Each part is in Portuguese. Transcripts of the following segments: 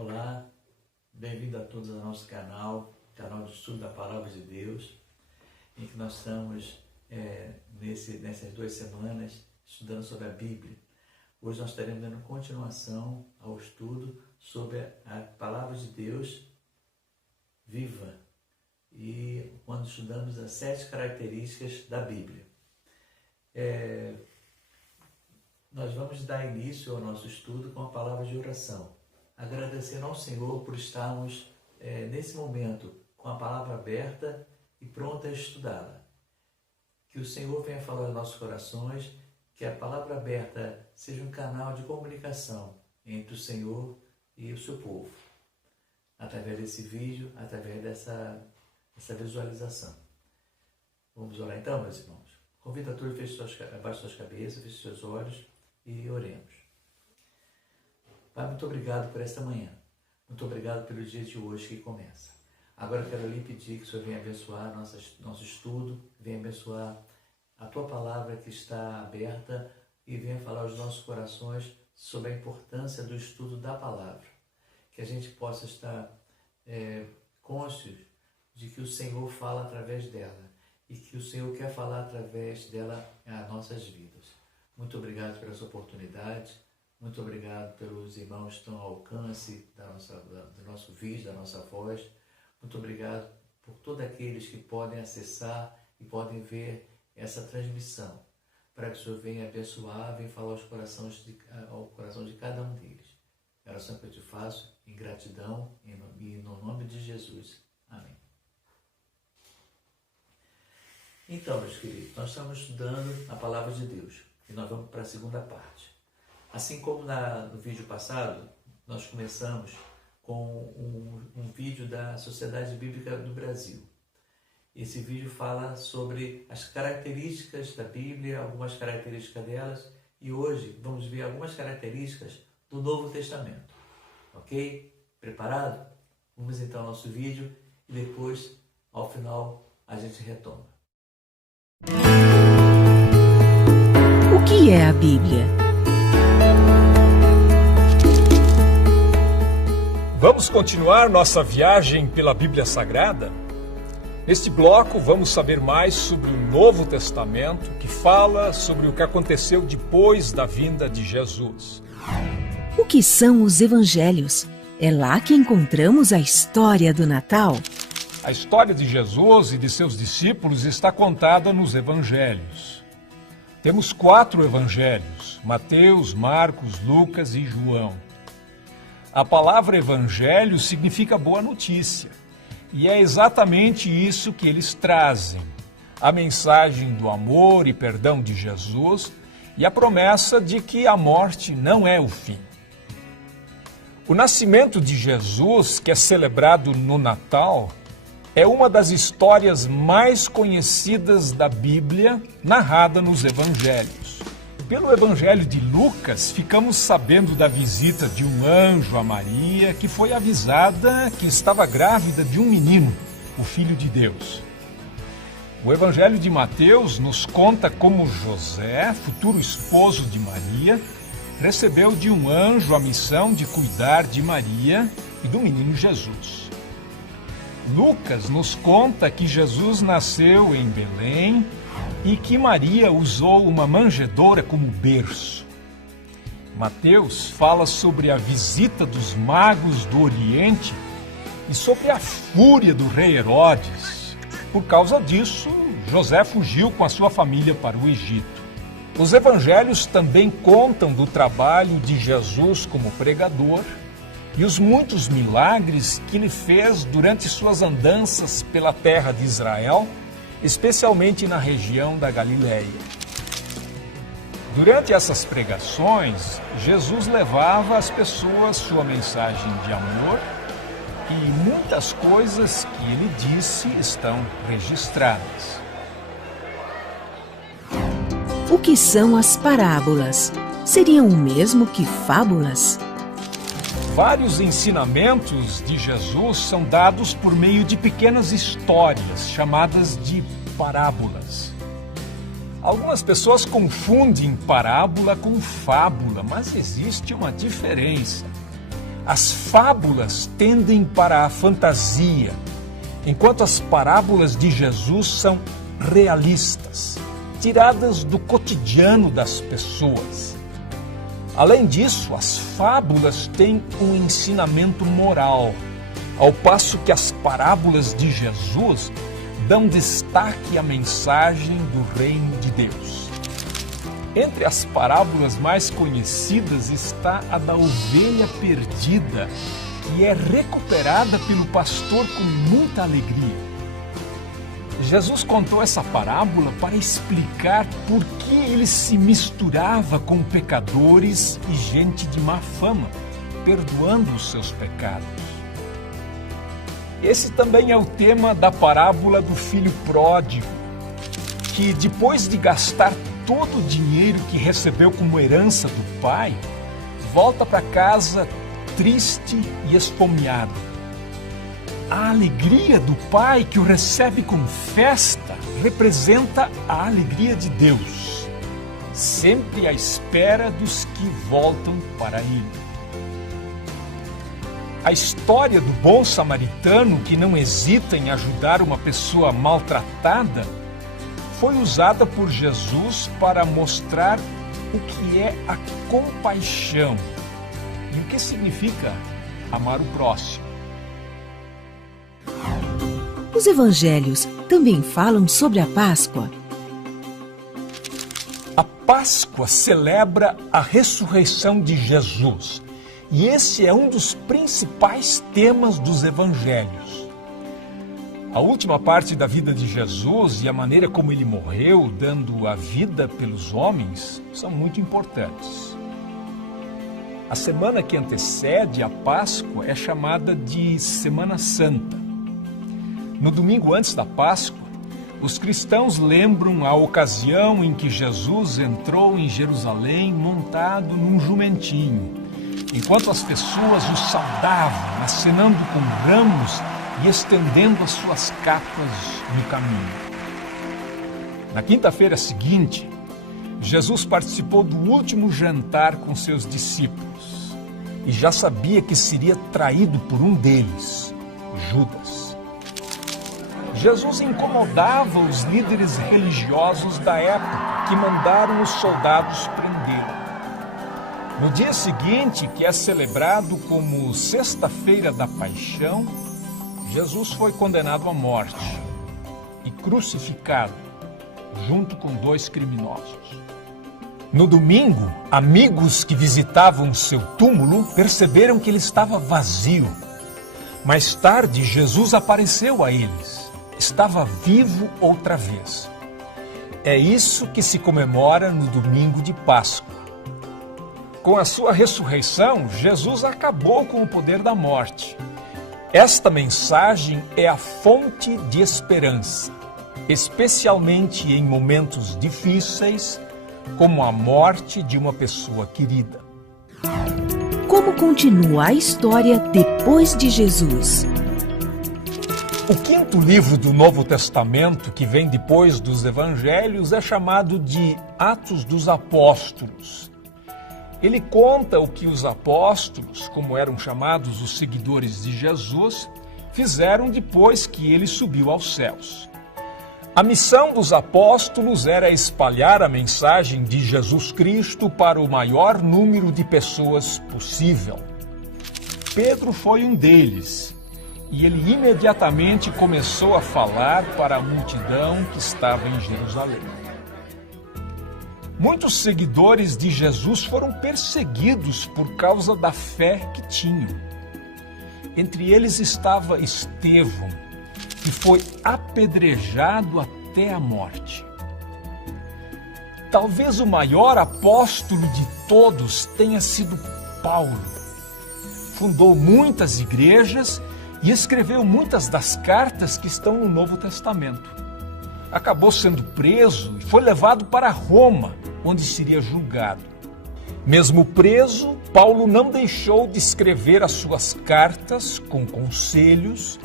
Olá, bem-vindo a todos ao nosso canal de estudo da Palavra de Deus, em que nós estamos nessas 2 semanas estudando sobre a Bíblia. Hoje nós estaremos dando continuação ao estudo sobre a Palavra de Deus viva, e quando estudamos as 7 características da Bíblia. Nós vamos dar início ao nosso estudo com a palavra de oração, agradecendo ao Senhor por estarmos nesse momento com a palavra aberta e pronta a estudá-la. Que o Senhor venha falar aos nossos corações, que a palavra aberta seja um canal de comunicação entre o Senhor e o seu povo, através desse vídeo, através dessa visualização. Vamos orar então, meus irmãos? Convido a todos a abaixe suas cabeças, feche seus olhos e oremos. Pai, muito obrigado por esta manhã. Muito obrigado pelo dia de hoje que começa. Agora eu quero lhe pedir que o Senhor venha abençoar nosso estudo, venha abençoar a Tua palavra que está aberta e venha falar aos nossos corações sobre a importância do estudo da palavra. Que a gente possa estar conscientes de que o Senhor fala através dela e que o Senhor quer falar através dela às nossas vidas. Muito obrigado por essa oportunidade. Muito obrigado pelos irmãos que estão ao alcance do nosso vídeo, da nossa voz. Muito obrigado por todos aqueles que podem acessar e podem ver essa transmissão, para que o Senhor venha abençoar, venha falar ao coração de cada um deles. É a oração que eu te faço em gratidão e no nome de Jesus. Amém. Então, meus queridos, nós estamos estudando a Palavra de Deus e nós vamos para a segunda parte. Assim como no vídeo passado, nós começamos com um vídeo da Sociedade Bíblica do Brasil. Esse vídeo fala sobre as características da Bíblia, algumas características delas, e hoje vamos ver algumas características do Novo Testamento. Ok? Preparado? Vamos então ao nosso vídeo e depois, ao final, a gente retoma. O que é a Bíblia? Vamos continuar nossa viagem pela Bíblia Sagrada? Neste bloco, vamos saber mais sobre o Novo Testamento, que fala sobre o que aconteceu depois da vinda de Jesus. O que são os Evangelhos? É lá que encontramos a história do Natal. A história de Jesus e de seus discípulos está contada nos Evangelhos. Temos 4 Evangelhos: Mateus, Marcos, Lucas e João. A palavra evangelho significa boa notícia, e é exatamente isso que eles trazem: a mensagem do amor e perdão de Jesus e a promessa de que a morte não é o fim. O nascimento de Jesus, que é celebrado no Natal, é uma das histórias mais conhecidas da Bíblia, narrada nos Evangelhos. Pelo Evangelho de Lucas, ficamos sabendo da visita de um anjo a Maria, que foi avisada que estava grávida de um menino, o Filho de Deus. O Evangelho de Mateus nos conta como José, futuro esposo de Maria, recebeu de um anjo a missão de cuidar de Maria e do menino Jesus. Lucas nos conta que Jesus nasceu em Belém e que Maria usou uma manjedoura como berço. Mateus fala sobre a visita dos magos do Oriente e sobre a fúria do rei Herodes. Por causa disso, José fugiu com a sua família para o Egito. Os evangelhos também contam do trabalho de Jesus como pregador e os muitos milagres que ele fez durante suas andanças pela terra de Israel, especialmente na região da Galileia. Durante essas pregações, Jesus levava às pessoas sua mensagem de amor e muitas coisas que ele disse estão registradas. O que são as parábolas? Seriam o mesmo que fábulas? Vários ensinamentos de Jesus são dados por meio de pequenas histórias, chamadas de parábolas. Algumas pessoas confundem parábola com fábula, mas existe uma diferença. As fábulas tendem para a fantasia, enquanto as parábolas de Jesus são realistas, tiradas do cotidiano das pessoas. Além disso, as fábulas têm um ensinamento moral, ao passo que as parábolas de Jesus dão destaque à mensagem do reino de Deus. Entre as parábolas mais conhecidas está a da ovelha perdida, que é recuperada pelo pastor com muita alegria. Jesus contou essa parábola para explicar por que ele se misturava com pecadores e gente de má fama, perdoando os seus pecados. Esse também é o tema da parábola do filho pródigo, que depois de gastar todo o dinheiro que recebeu como herança do pai, volta para casa triste e esfomeado. A alegria do pai que o recebe com festa representa a alegria de Deus, sempre à espera dos que voltam para ele. A história do bom samaritano que não hesita em ajudar uma pessoa maltratada foi usada por Jesus para mostrar o que é a compaixão e o que significa amar o próximo. Os evangelhos também falam sobre a Páscoa. A Páscoa celebra a ressurreição de Jesus, e esse é um dos principais temas dos evangelhos. A última parte da vida de Jesus e a maneira como ele morreu, dando a vida pelos homens, são muito importantes. A semana que antecede a Páscoa é chamada de Semana Santa. No domingo antes da Páscoa, os cristãos lembram a ocasião em que Jesus entrou em Jerusalém montado num jumentinho, enquanto as pessoas o saudavam, acenando com ramos e estendendo as suas capas no caminho. Na quinta-feira seguinte, Jesus participou do último jantar com seus discípulos e já sabia que seria traído por um deles, Judas. Jesus incomodava os líderes religiosos da época, que mandaram os soldados prendê-lo. No dia seguinte, que é celebrado como Sexta-feira da Paixão, Jesus foi condenado à morte e crucificado, junto com 2 criminosos. No domingo, amigos que visitavam seu túmulo perceberam que ele estava vazio. Mais tarde, Jesus apareceu a eles. Estava vivo outra vez. É isso que se comemora no domingo de Páscoa. Com a sua ressurreição, Jesus acabou com o poder da morte. Esta mensagem é a fonte de esperança, especialmente em momentos difíceis, como a morte de uma pessoa querida. Como continua a história depois de Jesus? O quinto livro do Novo Testamento, que vem depois dos Evangelhos, é chamado de Atos dos Apóstolos. Ele conta o que os apóstolos, como eram chamados os seguidores de Jesus, fizeram depois que ele subiu aos céus. A missão dos apóstolos era espalhar a mensagem de Jesus Cristo para o maior número de pessoas possível. Pedro foi um deles, e ele imediatamente começou a falar para a multidão que estava em Jerusalém. Muitos seguidores de Jesus foram perseguidos por causa da fé que tinham. Entre eles estava Estevão, que foi apedrejado até a morte. Talvez o maior apóstolo de todos tenha sido Paulo. Fundou muitas igrejas e escreveu muitas das cartas que estão no Novo Testamento. Acabou sendo preso e foi levado para Roma, onde seria julgado. Mesmo preso, Paulo não deixou de escrever as suas cartas com conselhos,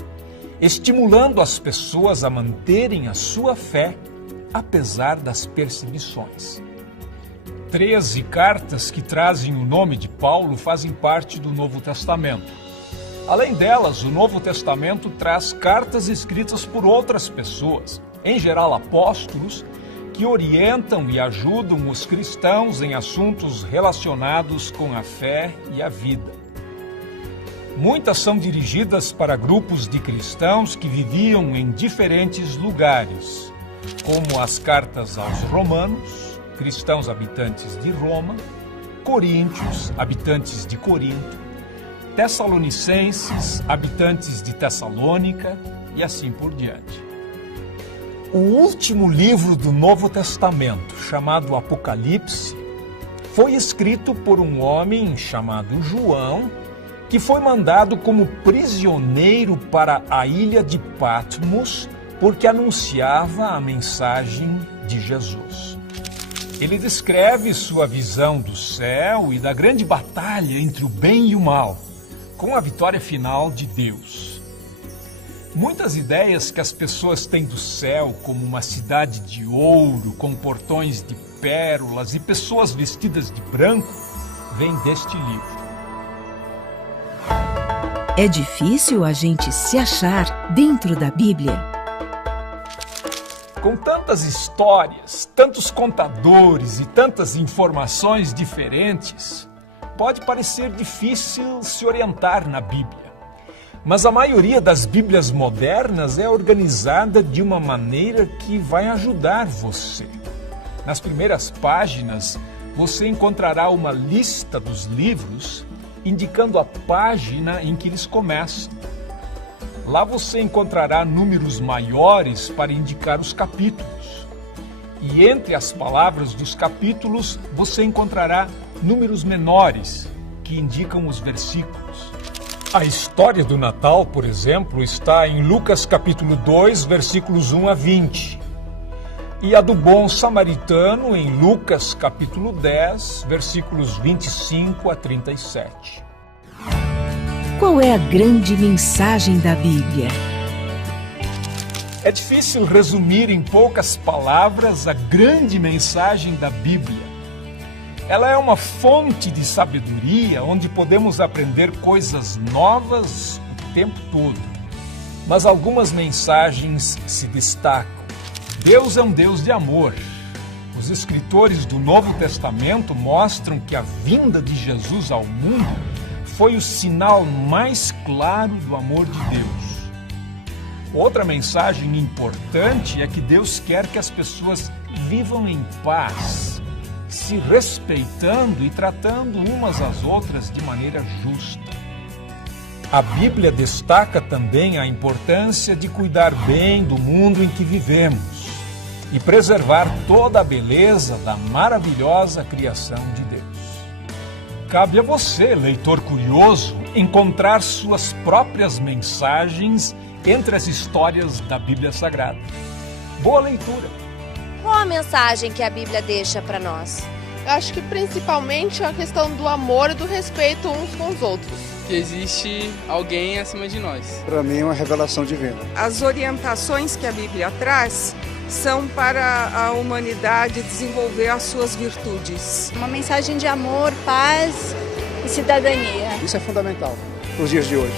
estimulando as pessoas a manterem a sua fé, apesar das perseguições. 13 cartas que trazem o nome de Paulo fazem parte do Novo Testamento. Além delas, o Novo Testamento traz cartas escritas por outras pessoas, em geral apóstolos, que orientam e ajudam os cristãos em assuntos relacionados com a fé e a vida. Muitas são dirigidas para grupos de cristãos que viviam em diferentes lugares, como as cartas aos Romanos, cristãos habitantes de Roma, Coríntios, habitantes de Corinto, Tessalonicenses, habitantes de Tessalônica e assim por diante. O último livro do Novo Testamento, chamado Apocalipse, foi escrito por um homem chamado João, que foi mandado como prisioneiro para a ilha de Patmos, porque anunciava a mensagem de Jesus. Ele descreve sua visão do céu e da grande batalha entre o bem e o mal, com a vitória final de Deus. Muitas ideias que as pessoas têm do céu, como uma cidade de ouro, com portões de pérolas e pessoas vestidas de branco, vêm deste livro. É difícil a gente se achar dentro da Bíblia. Com tantas histórias, tantos contadores e tantas informações diferentes, pode parecer difícil se orientar na Bíblia. Mas a maioria das Bíblias modernas é organizada de uma maneira que vai ajudar você. Nas primeiras páginas, você encontrará uma lista dos livros, indicando a página em que eles começam. Lá você encontrará números maiores para indicar os capítulos. E entre as palavras dos capítulos, você encontrará números menores, que indicam os versículos. A história do Natal, por exemplo, está em Lucas capítulo 2, versículos 1 a 20. E a do bom samaritano em Lucas capítulo 10, versículos 25 a 37. Qual é a grande mensagem da Bíblia? É difícil resumir em poucas palavras a grande mensagem da Bíblia. Ela é uma fonte de sabedoria onde podemos aprender coisas novas o tempo todo. Mas algumas mensagens se destacam. Deus é um Deus de amor. Os escritores do Novo Testamento mostram que a vinda de Jesus ao mundo foi o sinal mais claro do amor de Deus. Outra mensagem importante é que Deus quer que as pessoas vivam em paz, se respeitando e tratando umas às outras de maneira justa. A Bíblia destaca também a importância de cuidar bem do mundo em que vivemos e preservar toda a beleza da maravilhosa criação de Deus. Cabe a você, leitor curioso, encontrar suas próprias mensagens entre as histórias da Bíblia Sagrada. Boa leitura! Qual a mensagem que a Bíblia deixa para nós? Eu acho que principalmente a questão do amor e do respeito uns com os outros. Que existe alguém acima de nós. Para mim é uma revelação divina. As orientações que a Bíblia traz são para a humanidade desenvolver as suas virtudes. Uma mensagem de amor, paz e cidadania. Isso é fundamental para os dias de hoje.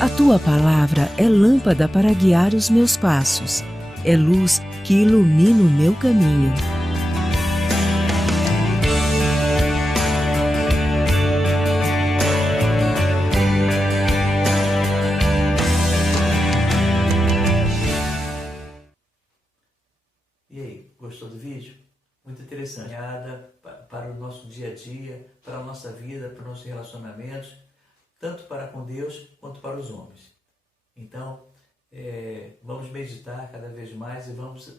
A tua palavra é lâmpada para guiar os meus passos, é luz que ilumina o meu caminho. E aí, gostou do vídeo? Muito interessante. Para o nosso dia a dia, para a nossa vida, para os nossos relacionamentos, tanto para com Deus quanto para os homens. Então, vamos meditar cada vez mais e vamos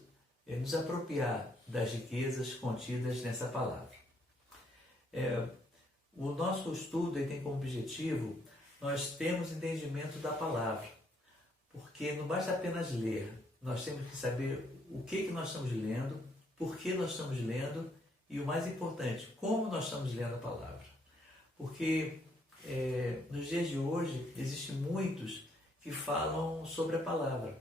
nos apropriar das riquezas contidas nessa palavra. O nosso estudo tem como objetivo nós termos entendimento da palavra, porque não basta apenas ler, nós temos que saber o que nós estamos lendo, por que nós estamos lendo e, o mais importante, como nós estamos lendo a palavra. Porque nos dias de hoje existem muitos que falam sobre a palavra,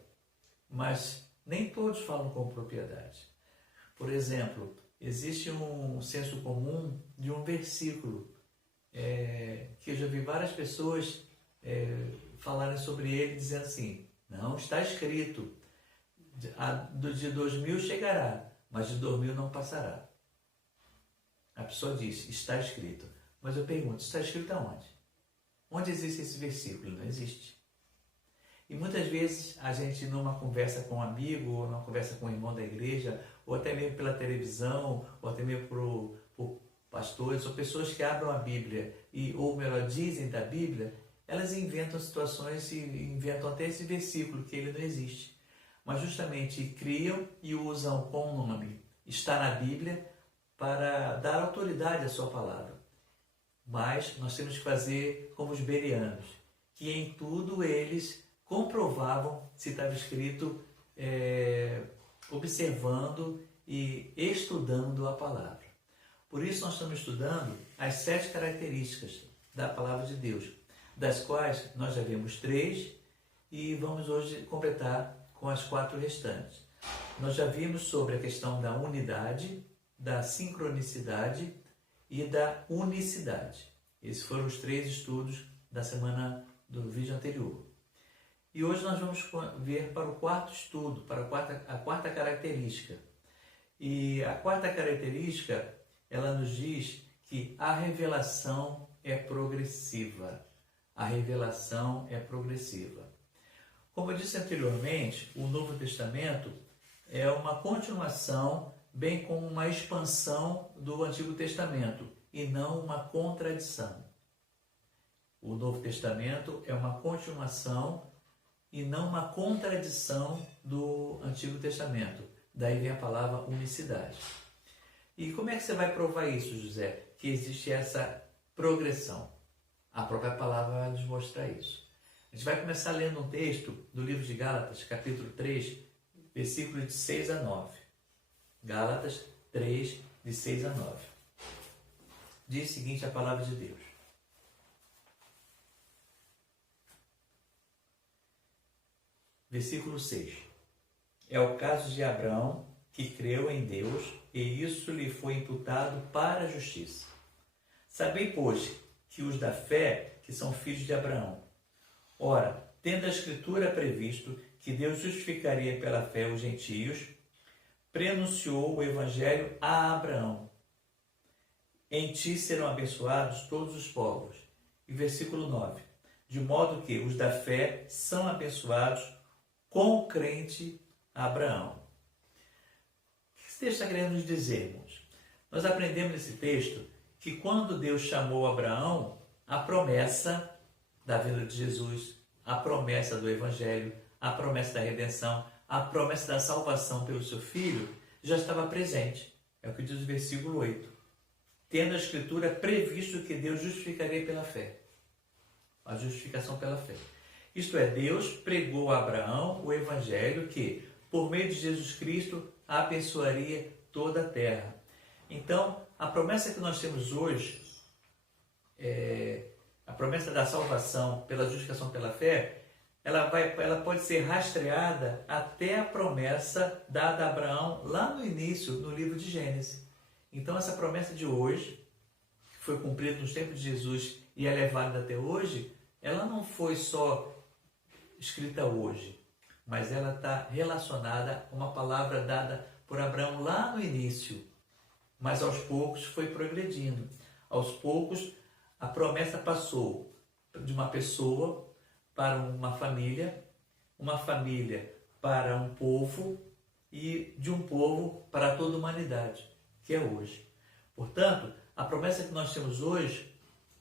mas nem todos falam com propriedade. Por exemplo, existe um senso comum de um versículo que eu já vi várias pessoas falarem sobre ele, dizendo assim: não, está escrito, de 2000 chegará, mas de 2000 não passará. A pessoa diz, está escrito. Mas eu pergunto, está escrito aonde? Onde existe esse versículo? Não existe. E muitas vezes a gente, numa conversa com um amigo, ou numa conversa com um irmão da igreja, ou até mesmo pela televisão, ou até mesmo por pastores, ou pessoas que abram a Bíblia, ou melhor, dizem da Bíblia, elas inventam situações e inventam até esse versículo, que ele não existe. Mas justamente criam e usam com o nome, está na Bíblia, para dar autoridade à sua palavra. Mas nós temos que fazer como os bereanos, que em tudo eles comprovavam se estava escrito, observando e estudando a palavra. Por isso nós estamos estudando as 7 características da palavra de Deus, das quais nós já vimos 3 e vamos hoje completar com as 4 restantes. Nós já vimos sobre a questão da unidade, da sincronicidade e da unicidade. Esses foram os 3 estudos da semana do vídeo anterior. E hoje nós vamos ver para o 4º estudo, para a 4ª característica. E a 4ª característica, ela nos diz que a revelação é progressiva. A revelação é progressiva. Como eu disse anteriormente, o Novo Testamento é uma continuação, bem como uma expansão do Antigo Testamento, e não uma contradição. O Novo Testamento é uma continuação e não uma contradição do Antigo Testamento. Daí vem a palavra unicidade. E como é que você vai provar isso, José? Que existe essa progressão. A própria palavra vai nos mostrar isso. A gente vai começar lendo um texto do livro de Gálatas, capítulo 3, versículos de 6 a 9. Gálatas 3, de 6 a 9. Diz o seguinte a palavra de Deus: versículo 6. É o caso de Abraão, que creu em Deus, e isso lhe foi imputado para a justiça. Sabei, pois, que os da fé, que são filhos de Abraão. Ora, tendo a Escritura previsto que Deus justificaria pela fé os gentios, prenunciou o Evangelho a Abraão: em ti serão abençoados todos os povos. E versículo 9. De modo que os da fé são abençoados com o crente Abraão. O que esse texto está querendo nos dizer, irmãos? Nós aprendemos nesse texto que quando Deus chamou Abraão, a promessa da vinda de Jesus, a promessa do Evangelho, a promessa da redenção, a promessa da salvação pelo seu Filho, já estava presente. É o que diz o versículo 8. Tendo a Escritura previsto que Deus justificaria pela fé. A justificação pela fé. Isto é, Deus pregou a Abraão o Evangelho que, por meio de Jesus Cristo, abençoaria toda a terra. Então, a promessa que nós temos hoje, a promessa da salvação pela justificação pela fé, ela pode ser rastreada até a promessa dada a Abraão lá no início, no livro de Gênesis. Então, essa promessa de hoje, que foi cumprida nos tempos de Jesus e é levada até hoje, ela não foi só escrita hoje, mas ela está relacionada a uma palavra dada por Abraão lá no início. Mas aos poucos foi progredindo. Aos poucos a promessa passou de uma pessoa para uma família para um povo e de um povo para toda a humanidade, que é hoje. Portanto, a promessa que nós temos hoje,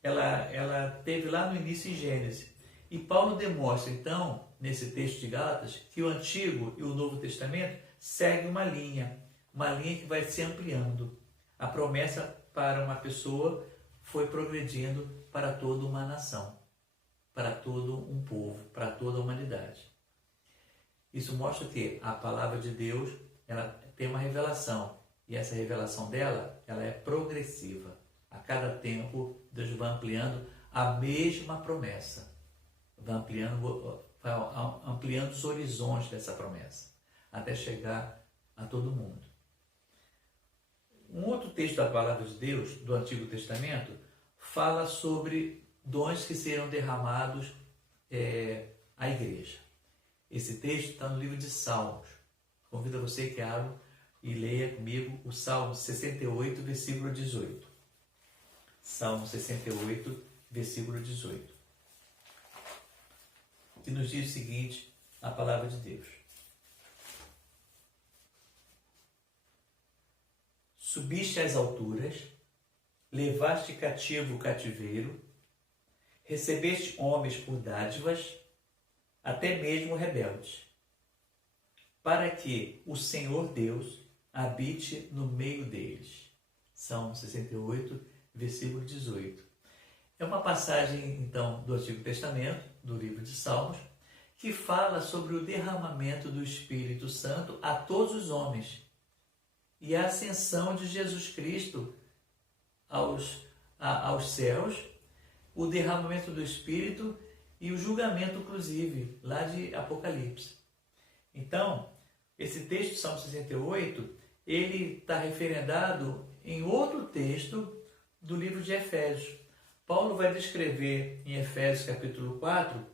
ela teve lá no início em Gênesis. E Paulo demonstra, então, nesse texto de Gálatas, que o Antigo e o Novo Testamento seguem uma linha que vai se ampliando. A promessa para uma pessoa foi progredindo para toda uma nação, para todo um povo, para toda a humanidade. Isso mostra que a palavra de Deus, ela tem uma revelação, e essa revelação dela, ela é progressiva. A cada tempo, Deus vai ampliando a mesma promessa, vai ampliando os horizontes dessa promessa, até chegar a todo mundo. Um outro texto da Palavra de Deus, do Antigo Testamento, fala sobre dons que serão derramados à igreja. Esse texto está no livro de Salmos. Convido você que abra e leia comigo o Salmo 68, versículo 18. Salmo 68, versículo 18. Que nos diz o seguinte, a palavra de Deus. Subiste às alturas, levaste cativo o cativeiro, recebeste homens por dádivas, até mesmo rebeldes, para que o Senhor Deus habite no meio deles. Salmo 68, versículo 18. É uma passagem, então, do Antigo Testamento, do livro de Salmos, que fala sobre o derramamento do Espírito Santo a todos os homens e a ascensão de Jesus Cristo aos céus, o derramamento do Espírito e o julgamento, inclusive, lá de Apocalipse. Então, esse texto de Salmo 68, ele está referendado em outro texto do livro de Efésios. Paulo vai descrever em Efésios capítulo 4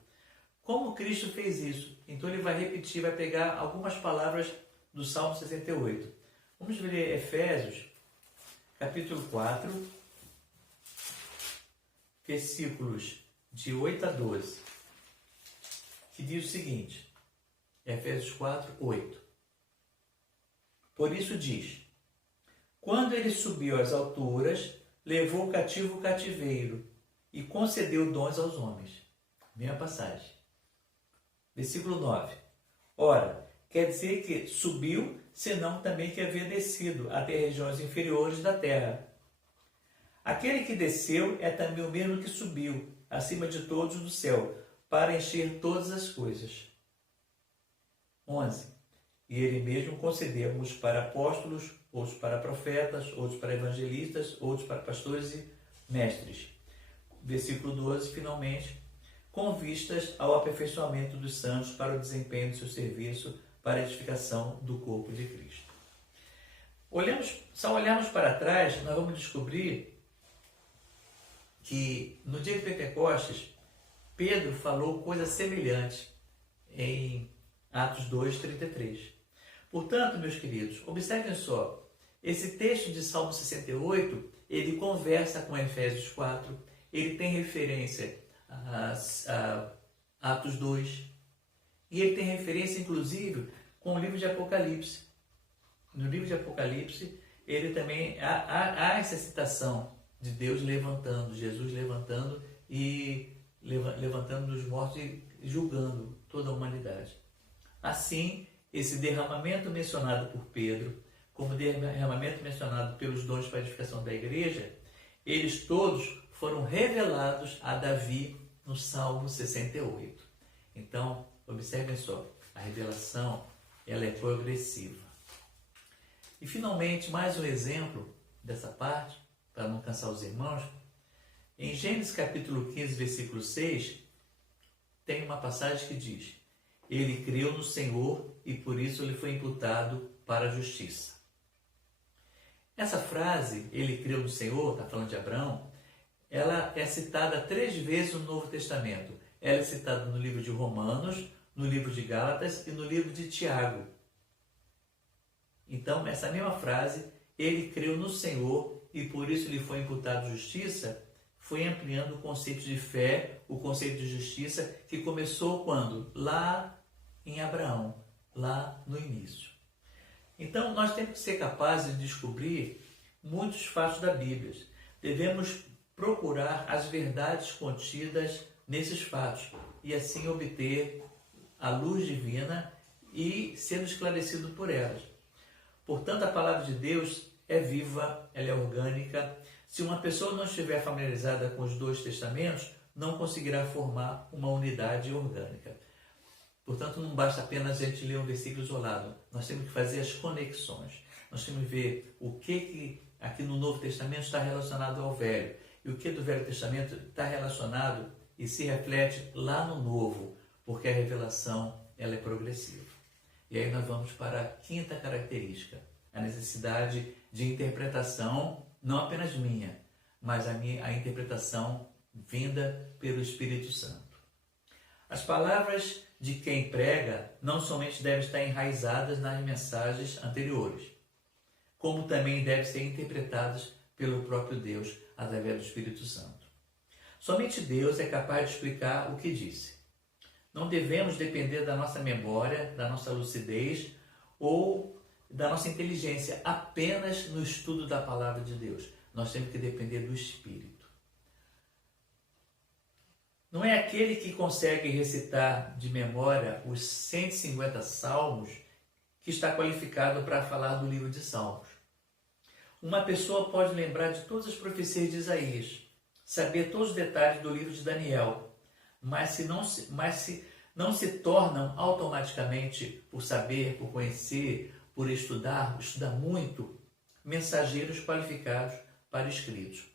como Cristo fez isso. Então ele vai repetir, vai pegar algumas palavras do Salmo 68. Vamos ver Efésios capítulo 4, versículos de 8 a 12, que diz o seguinte, Efésios 4, 8. Por isso diz, quando ele subiu às alturas, levou cativo o cativeiro e concedeu dons aos homens. Minha passagem. Versículo 9. Ora, quer dizer que subiu, senão também que havia descido até regiões inferiores da terra. Aquele que desceu é também o mesmo que subiu, acima de todos do céu, para encher todas as coisas. 11. E ele mesmo concedeu uns para apóstolos, outros para profetas, outros para evangelistas, outros para pastores e mestres. Versículo 12, finalmente, com vistas ao aperfeiçoamento dos santos para o desempenho do seu serviço, para a edificação do corpo de Cristo. Se olharmos para trás, nós vamos descobrir que no dia de Pentecostes, Pedro falou coisa semelhante em Atos 2, 33. Portanto, meus queridos, observem só, esse texto de Salmo 68, ele conversa com Efésios 4, ele tem referência a Atos 2, e ele tem referência, inclusive, com o livro de Apocalipse. No livro de Apocalipse, ele também há essa citação de Deus levantando, Jesus levantando e levantando dos mortos e julgando toda a humanidade. Assim, esse derramamento mencionado por Pedro, como derramamento mencionado pelos dons para a edificação da igreja, eles todos foram revelados a Davi no Salmo 68. Então, observem só, a revelação ela é progressiva. E finalmente, mais um exemplo dessa parte, para não cansar os irmãos, em Gênesis capítulo 15, versículo 6, tem uma passagem que diz, ele creu no Senhor e por isso lhe foi imputado para a justiça. Essa frase, ele creu no Senhor, está falando de Abraão, ela é citada 3 vezes no Novo Testamento. Ela é citada no livro de Romanos, no livro de Gálatas e no livro de Tiago. Então, essa mesma frase, ele creu no Senhor e por isso lhe foi imputado justiça, foi ampliando o conceito de fé, o conceito de justiça, que começou quando? Lá em Abraão, lá no início. Então, nós temos que ser capazes de descobrir muitos fatos da Bíblia. Devemos procurar as verdades contidas nesses fatos e assim obter a luz divina e sendo esclarecido por elas. Portanto, a palavra de Deus é viva, ela é orgânica. Se uma pessoa não estiver familiarizada com os 2 testamentos, não conseguirá formar uma unidade orgânica. Portanto, não basta apenas a gente ler um versículo isolado. Nós temos que fazer as conexões. Nós temos que ver o que aqui no Novo Testamento está relacionado ao Velho e o que do Velho Testamento está relacionado e se reflete lá no Novo, porque a revelação ela é progressiva. E aí nós vamos para a 5ª característica. a necessidade de interpretação, não apenas minha, mas a interpretação vinda pelo Espírito Santo. As palavras de quem prega não somente devem estar enraizadas nas mensagens anteriores, como também devem ser interpretadas pelo próprio Deus através do Espírito Santo. Somente Deus é capaz de explicar o que disse. Não devemos depender da nossa memória, da nossa lucidez ou da nossa inteligência apenas no estudo da palavra de Deus. Nós temos que depender do Espírito. Não é aquele que consegue recitar de memória os 150 salmos que está qualificado para falar do livro de Salmos. Uma pessoa pode lembrar de todas as profecias de Isaías, saber todos os detalhes do livro de Daniel, mas se não se tornam automaticamente, por saber, por conhecer, por estudar muito, mensageiros qualificados para escritos.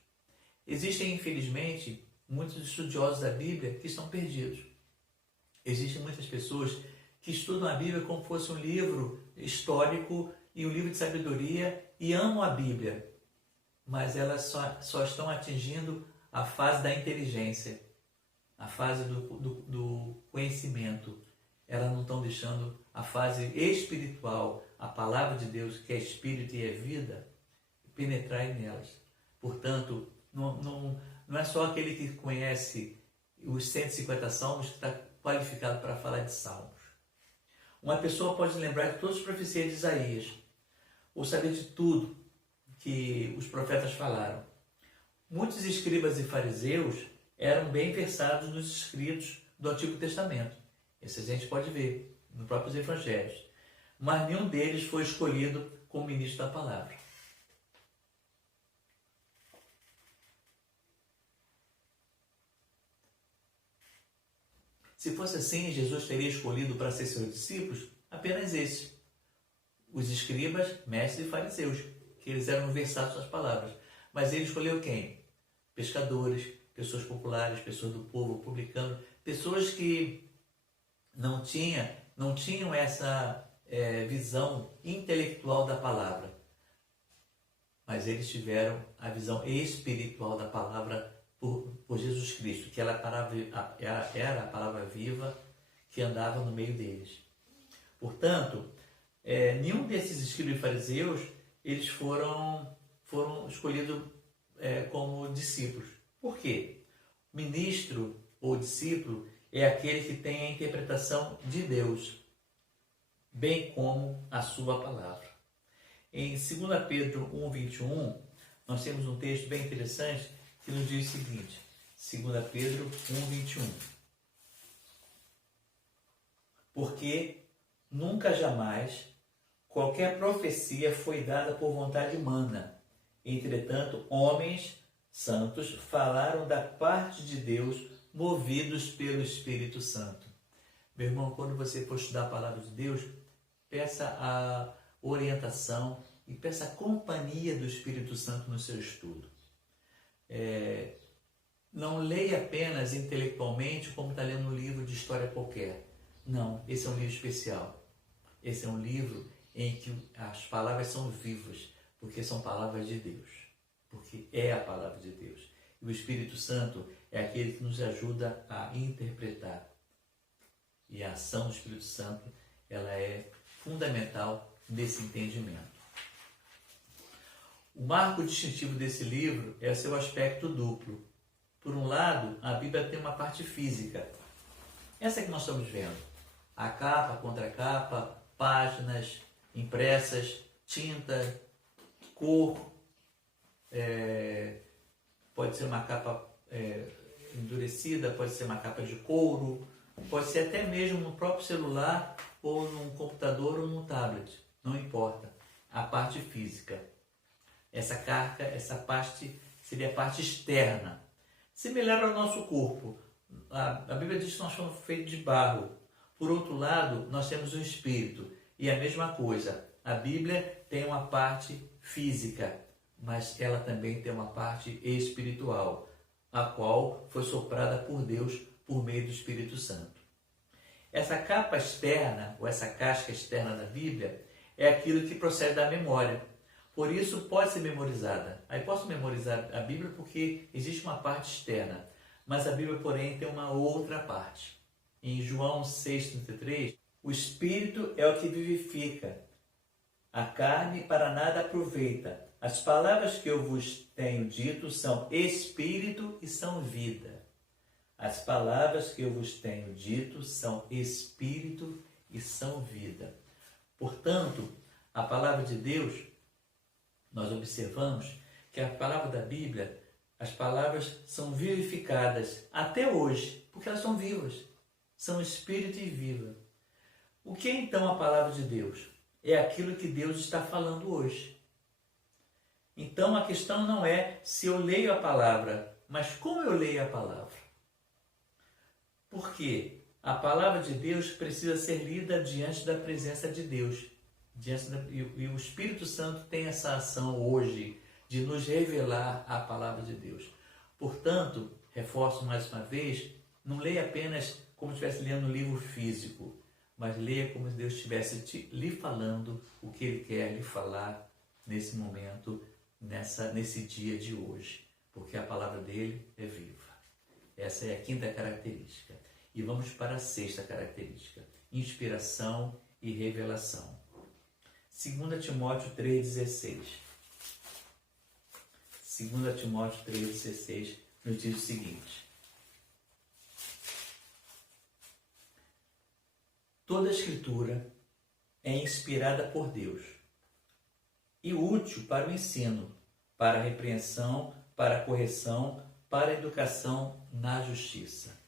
Existem, infelizmente, muitos estudiosos da Bíblia que estão perdidos. Existem muitas pessoas que estudam a Bíblia como se fosse um livro histórico e um livro de sabedoria e amam a Bíblia, mas elas só estão atingindo a fase da inteligência, a fase do conhecimento. Elas não estão deixando a fase espiritual, a palavra de Deus, que é espírito e é vida, penetrar nelas. Portanto, não é só aquele que conhece os 150 salmos que está qualificado para falar de salmos. Uma pessoa pode lembrar de todas as profecias de Isaías, ou saber de tudo que os profetas falaram. Muitos escribas e fariseus eram bem versados nos escritos do Antigo Testamento. Isso a gente pode ver nos próprios evangelhos. Mas nenhum deles foi escolhido como ministro da palavra. Se fosse assim, Jesus teria escolhido para ser seus discípulos apenas esses, os escribas, mestres e fariseus, que eles eram versados nas palavras. Mas ele escolheu quem? Pescadores, pessoas populares, pessoas do povo, publicanos, pessoas que não tinham essa visão intelectual da palavra, mas eles tiveram a visão espiritual da palavra por Jesus Cristo, que ela era a palavra viva que andava no meio deles. Portanto, nenhum desses escribas e fariseus eles foram escolhidos como discípulos. Por quê? Ministro ou discípulo é aquele que tem a interpretação de Deus, bem como a sua palavra. Em 2 Pedro 1,21, nós temos um texto bem interessante que nos diz o seguinte, 2 Pedro 1,21. Porque nunca jamais qualquer profecia foi dada por vontade humana. Entretanto, homens santos falaram da parte de Deus, movidos pelo Espírito Santo. Meu irmão, quando você for estudar a palavra de Deus, peça a orientação e peça a companhia do Espírito Santo no seu estudo. Não leia apenas intelectualmente como está lendo um livro de história qualquer. Não, esse é um livro especial. Esse é um livro em que as palavras são vivas, porque são palavras de Deus. Porque é a palavra de Deus. E o Espírito Santo é aquele que nos ajuda a interpretar. E a ação do Espírito Santo, ela é fundamental nesse entendimento. O marco distintivo desse livro é o seu aspecto duplo. Por um lado, a Bíblia tem uma parte física. Essa que nós estamos vendo. A capa, a contracapa, páginas impressas, tinta, cor. Pode ser uma capa endurecida, pode ser uma capa de couro, pode ser até mesmo no próprio celular, ou num computador ou num tablet. Não importa. A parte física. Essa carga, essa parte seria a parte externa. Similar ao nosso corpo. A Bíblia diz que nós somos feitos de barro. Por outro lado, nós temos um espírito. E a mesma coisa. A Bíblia tem uma parte física, mas ela também tem uma parte espiritual, a qual foi soprada por Deus por meio do Espírito Santo. Essa capa externa, ou essa casca externa da Bíblia, é aquilo que procede da memória. Por isso pode ser memorizada. Aí posso memorizar a Bíblia porque existe uma parte externa, mas a Bíblia, porém, tem uma outra parte. Em João 6,33, o Espírito é o que vivifica, a carne para nada aproveita. As palavras que eu vos tenho dito são Espírito e são vida. As palavras que eu vos tenho dito são Espírito e são vida. Portanto, a palavra de Deus, nós observamos que a palavra da Bíblia, as palavras são vivificadas até hoje, porque elas são vivas, são Espírito e viva. O que é então a palavra de Deus? É aquilo que Deus está falando hoje. Então a questão não é se eu leio a palavra, mas como eu leio a palavra. Porque a palavra de Deus precisa ser lida diante da presença de Deus. E o Espírito Santo tem essa ação hoje de nos revelar a palavra de Deus. Portanto, reforço mais uma vez, não leia apenas como se estivesse lendo um livro físico, mas leia como se Deus estivesse lhe falando o que Ele quer lhe falar nesse momento, nesse dia de hoje, porque a palavra dele é viva. Essa é a quinta característica. E vamos para a sexta característica, inspiração e revelação. 2 Timóteo 3,16. 2 Timóteo 3,16 nos diz o seguinte: toda a Escritura é inspirada por Deus e útil para o ensino, para a repreensão, para a correção, para a educação na justiça.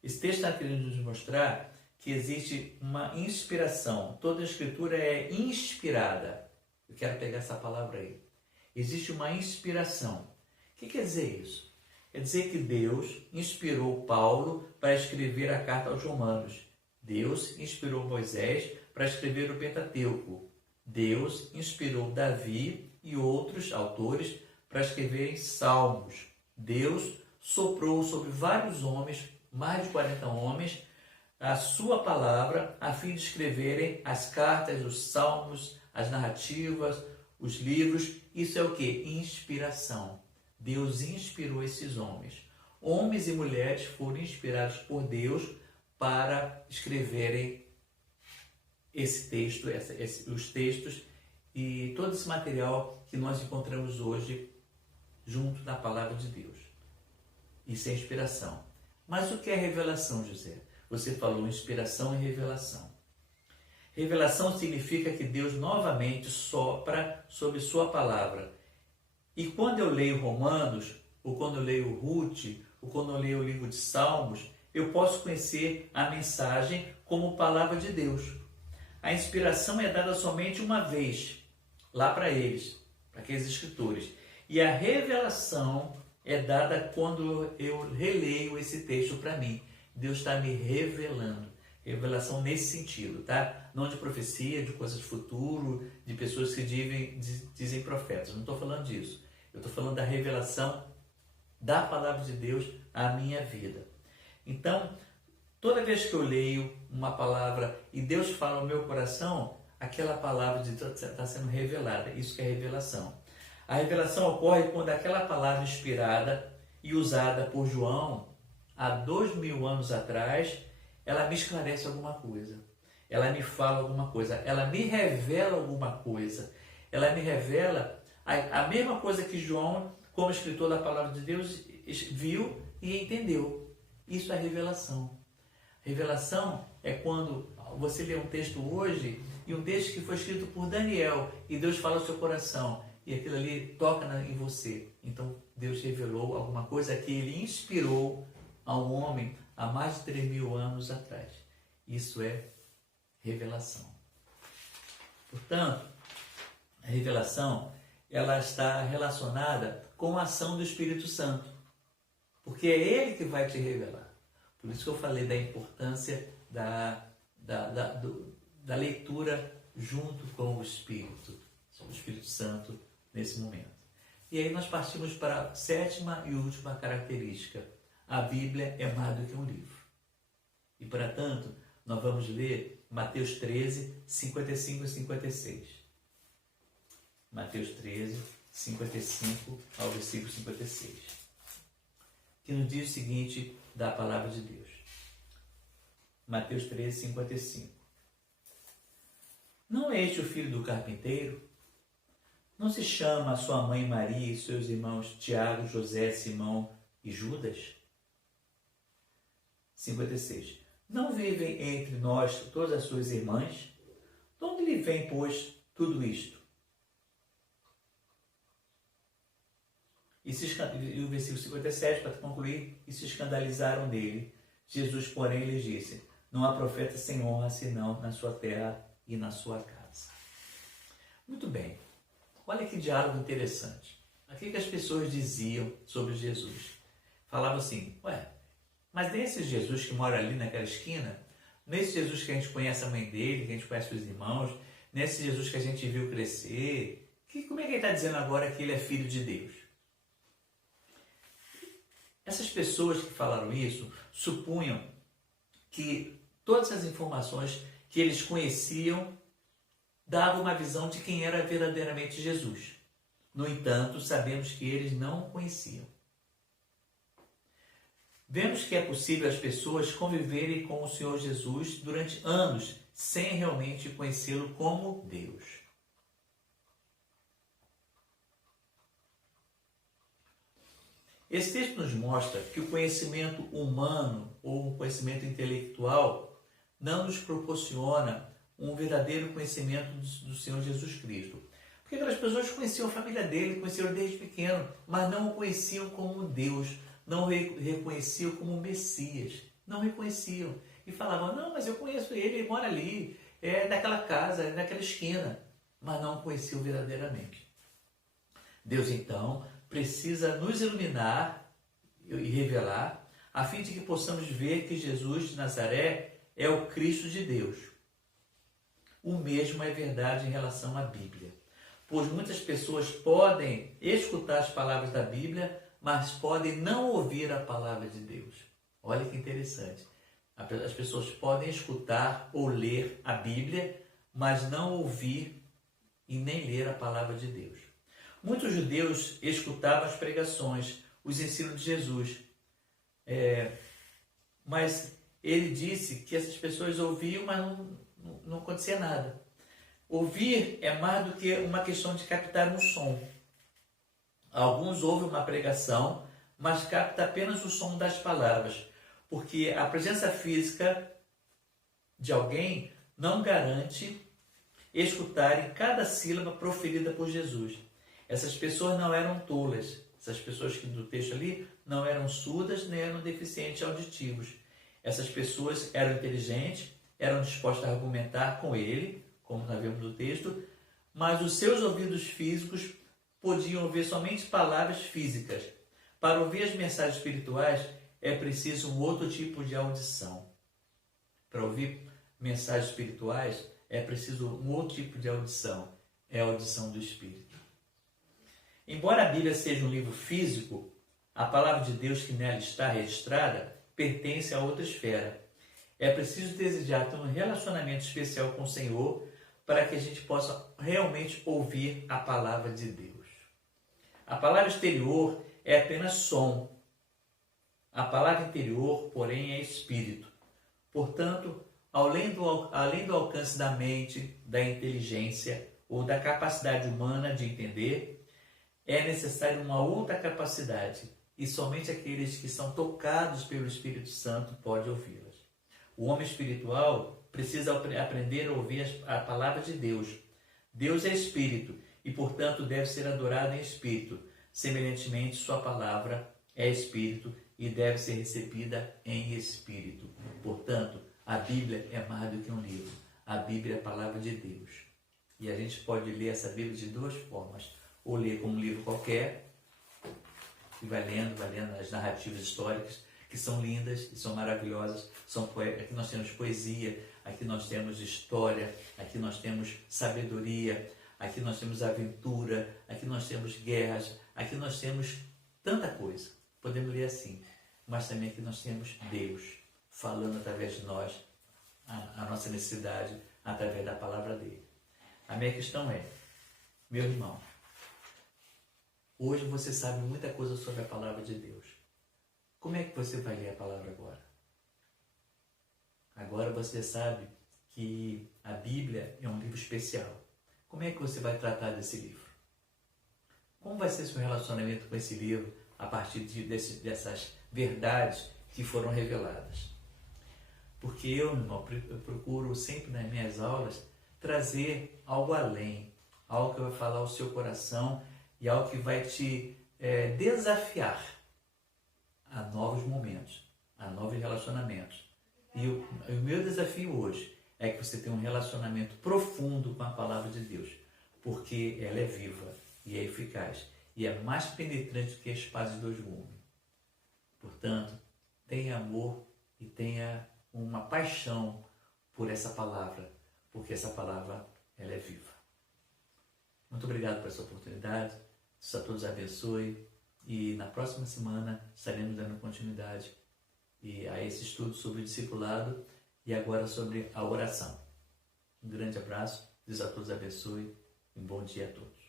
Esse texto está querendo nos mostrar que existe uma inspiração. Toda a Escritura é inspirada. Eu quero pegar essa palavra aí. Existe uma inspiração. O que quer dizer isso? Quer dizer que Deus inspirou Paulo para escrever a carta aos Romanos. Deus inspirou Moisés para escrever o Pentateuco. Deus inspirou Davi e outros autores para escreverem salmos. Deus soprou sobre vários homens, mais de 40 homens, a sua palavra a fim de escreverem as cartas, os salmos, as narrativas, os livros. Isso é o que? Inspiração. Deus inspirou esses homens. Homens e mulheres foram inspirados por Deus para escreverem esse texto, os textos e todo esse material que nós encontramos hoje junto da palavra de Deus. Isso é inspiração. Mas o que é revelação, José? Você falou inspiração e revelação. Revelação significa que Deus novamente sopra sobre sua palavra. E quando eu leio Romanos, ou quando eu leio Ruth, ou quando eu leio o livro de Salmos, eu posso conhecer a mensagem como palavra de Deus. A inspiração é dada somente uma vez, lá para eles, para aqueles escritores. E a revelação é dada quando eu releio esse texto para mim. Deus está me revelando. Revelação nesse sentido, tá? Não de profecia, de coisas do futuro, de pessoas que dizem profetas. Não estou falando disso. Eu estou falando da revelação da palavra de Deus à minha vida. Então, toda vez que eu leio uma palavra e Deus fala no meu coração, aquela palavra de Deus está sendo revelada. Isso que é revelação. A revelação ocorre quando aquela palavra inspirada e usada por João há 2000 anos atrás, ela me esclarece alguma coisa. Ela me fala alguma coisa. Ela me revela alguma coisa. Ela me revela a mesma coisa que João, como escritor da palavra de Deus, viu e entendeu. Isso é revelação. Revelação é quando você lê um texto hoje e um texto que foi escrito por Daniel e Deus fala ao seu coração e aquilo ali toca em você. Então Deus revelou alguma coisa que Ele inspirou a um homem há mais de 3000 anos atrás. Isso é revelação. Portanto, a revelação ela está relacionada com a ação do Espírito Santo, porque é Ele que vai te revelar. Por isso que eu falei da importância da leitura junto com o Espírito Santo nesse momento. E aí nós partimos para a sétima e última característica. A Bíblia é mais do que um livro. E, portanto, Nós vamos ler Mateus 13, 55 e 56. Mateus 13, 55 ao versículo 56. Que nos diz o seguinte da palavra de Deus. Mateus 13, 55. Não é este o filho do carpinteiro? Não se chama a sua mãe Maria e seus irmãos Tiago, José, Simão e Judas? 56. Não vivem entre nós todas as suas irmãs? De onde lhe vem, pois, tudo isto? E o versículo 57, para concluir, e se escandalizaram dele. Jesus, porém, lhes disse: não há profeta sem honra, senão na sua terra e na sua casa. Muito bem. Olha que diálogo interessante. O que as pessoas diziam sobre Jesus? Falavam assim: mas nesse Jesus que mora ali naquela esquina, nesse Jesus que a gente conhece a mãe dele, que a gente conhece os irmãos, nesse Jesus que a gente viu crescer, como é que ele está dizendo agora que ele é filho de Deus? Essas pessoas que falaram isso supunham que todas as informações que eles conheciam davam uma visão de quem era verdadeiramente Jesus. No entanto, sabemos que eles não o conheciam. Vemos que é possível as pessoas conviverem com o Senhor Jesus durante anos sem realmente conhecê-lo como Deus. Esse texto nos mostra que o conhecimento humano ou o conhecimento intelectual não nos proporciona um verdadeiro conhecimento do Senhor Jesus Cristo. Porque aquelas pessoas conheciam a família dele, conheciam desde pequeno, mas não o conheciam como Deus, não o reconheciam como Messias, não reconheciam. E falavam: não, mas eu conheço ele mora ali, é daquela casa, é daquela esquina, mas não o conheciam verdadeiramente. Deus, então, precisa nos iluminar e revelar, a fim de que possamos ver que Jesus de Nazaré é o Cristo de Deus. O mesmo é verdade em relação à Bíblia, pois muitas pessoas podem escutar as palavras da Bíblia, mas podem não ouvir a palavra de Deus. Olha que interessante. As pessoas podem escutar ou ler a Bíblia, mas não ouvir e nem ler a palavra de Deus. Muitos judeus escutavam as pregações, os ensinos de Jesus, mas ele disse que essas pessoas ouviam, mas não acontecia nada. Ouvir é mais do que uma questão de captar um som. Alguns ouvem uma pregação, mas captam apenas o som das palavras, porque a presença física de alguém não garante escutarem cada sílaba proferida por Jesus. Essas pessoas não eram tolas, essas pessoas que do texto ali não eram surdas nem eram deficientes auditivos. Essas pessoas eram inteligentes, eram dispostas a argumentar com ele, como nós vemos no texto, mas os seus ouvidos físicos podiam ouvir somente palavras físicas. Para ouvir as mensagens espirituais é preciso um outro tipo de audição. Para ouvir mensagens espirituais é preciso um outro tipo de audição, é a audição do Espírito. Embora a Bíblia seja um livro físico, a palavra de Deus que nela está registrada pertence a outra esfera. É preciso desejar ter um relacionamento especial com o Senhor para que a gente possa realmente ouvir a palavra de Deus. A palavra exterior é apenas som. A palavra interior, porém, é espírito. Portanto, além do alcance da mente, da inteligência ou da capacidade humana de entender, é necessária uma outra capacidade, e somente aqueles que são tocados pelo Espírito Santo podem ouvi-las. O homem espiritual precisa aprender a ouvir a palavra de Deus. Deus é Espírito e, portanto, deve ser adorado em Espírito. Semelhantemente, sua palavra é Espírito e deve ser recebida em Espírito. Portanto, a Bíblia é mais do que um livro. A Bíblia é a palavra de Deus. E a gente pode ler essa Bíblia de duas formas. Ou ler como um livro qualquer, e vai lendo as narrativas históricas, que são lindas e são maravilhosas. Aqui nós temos poesia, aqui nós temos história, aqui nós temos sabedoria, aqui nós temos aventura, aqui nós temos guerras, aqui nós temos tanta coisa. Podemos ler assim, mas também aqui nós temos Deus falando através de nós a nossa necessidade através da palavra dele. A minha questão é, meu irmão, hoje você sabe muita coisa sobre a palavra de Deus. Como é que você vai ler a palavra agora? Agora você sabe que a Bíblia é um livro especial. Como é que você vai tratar desse livro? Como vai ser seu relacionamento com esse livro a partir dessas verdades que foram reveladas? Porque eu, meu irmão, eu procuro sempre nas minhas aulas trazer algo além, algo que vai falar ao seu coração e algo que vai te desafiar a novos momentos, a novos relacionamentos. E o meu desafio hoje é que você tenha um relacionamento profundo com a palavra de Deus, porque ela é viva e é eficaz e é mais penetrante do que a espada de dois gumes. Portanto, tenha amor e tenha uma paixão por essa palavra, porque essa palavra ela é viva. Muito obrigado por essa oportunidade. Deus a todos abençoe e na próxima semana estaremos dando continuidade a esse estudo sobre o discipulado e agora sobre a oração. Um grande abraço, Deus a todos abençoe e um bom dia a todos.